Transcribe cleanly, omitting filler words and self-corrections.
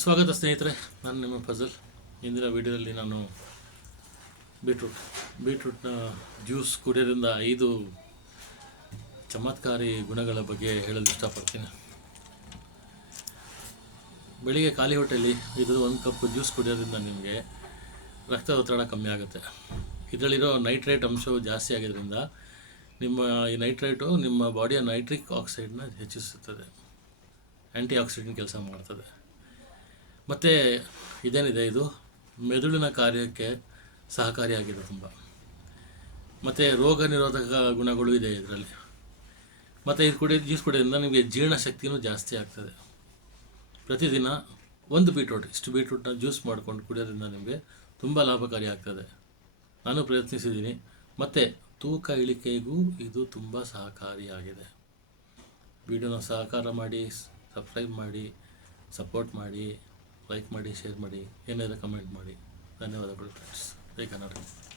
ಸ್ವಾಗತ ಸ್ನೇಹಿತರೆ, ನಾನು ನಿಮ್ಮ ಫಜಲ್. ಇಂದಿನ ವಿಡಿಯೋದಲ್ಲಿ ನಾನು ಬೀಟ್ರೂಟ್ನ ಜ್ಯೂಸ್ ಕುಡಿಯೋದ್ರಿಂದ 5 ಚಮತ್ಕಾರಿ ಗುಣಗಳ ಬಗ್ಗೆ ಹೇಳಲು ಇಷ್ಟಪಡ್ತೀನಿ. ಬೆಳಿಗ್ಗೆ ಖಾಲಿ ಹೊಟ್ಟೆಯಲ್ಲಿ ಇದು 1 ಕಪ್ ಜ್ಯೂಸ್ ಕುಡಿಯೋದ್ರಿಂದ ನಿಮಗೆ ರಕ್ತದೊತ್ತಡ ಕಮ್ಮಿ ಆಗುತ್ತೆ. ಇದರಲ್ಲಿರೋ ನೈಟ್ರೇಟ್ ಅಂಶವು ಜಾಸ್ತಿ ಆಗಿದ್ದರಿಂದ ಈ ನೈಟ್ರೇಟು ನಿಮ್ಮ ಬಾಡಿಯ ನೈಟ್ರಿಕ್ ಆಕ್ಸೈಡ್ನ ಹೆಚ್ಚಿಸುತ್ತದೆ, ಆ್ಯಂಟಿ ಆಕ್ಸಿಡೆಂಟ್ ಕೆಲಸ ಮಾಡ್ತದೆ. ಮತ್ತು ಇದೇನಿದೆ, ಇದು ಮೆದುಳಿನ ಕಾರ್ಯಕ್ಕೆ ಸಹಕಾರಿಯಾಗಿದೆ ತುಂಬ. ಮತ್ತು ರೋಗ ನಿರೋಧಕ ಗುಣಗಳು ಇದೆ ಇದರಲ್ಲಿ. ಮತ್ತು ಇದು ಜ್ಯೂಸ್ ಕುಡಿಯೋದ್ರಿಂದ ನಿಮಗೆ ಜೀರ್ಣಶಕ್ತಿಯೂ ಜಾಸ್ತಿ ಆಗ್ತದೆ. ಪ್ರತಿದಿನ 1 ಬೀಟ್ರೂಟ್ನ ಜ್ಯೂಸ್ ಮಾಡ್ಕೊಂಡು ಕುಡಿಯೋದ್ರಿಂದ ನಿಮಗೆ ತುಂಬ ಲಾಭಕಾರಿ ಆಗ್ತದೆ. ನಾನು ಪ್ರಯತ್ನಿಸಿದ್ದೀನಿ, ಮತ್ತು ತೂಕ ಇಳಿಕೆಗೂ ಇದು ತುಂಬ ಸಹಕಾರಿಯಾಗಿದೆ. ವಿಡಿಯೋನ ಸಹಕಾರ ಮಾಡಿ, ಸಬ್ಸ್ಕ್ರೈಬ್ ಮಾಡಿ, ಸಪೋರ್ಟ್ ಮಾಡಿ, ಲೈಕ್ ಮಾಡಿ, ಶೇರ್ ಮಾಡಿ, ಏನಾದರೂ ಕಮೆಂಟ್ ಮಾಡಿ. ಧನ್ಯವಾದಗಳು ಫ್ರೆಂಡ್ಸ್. ಜೈ ಕರ್ನಾಟಕ.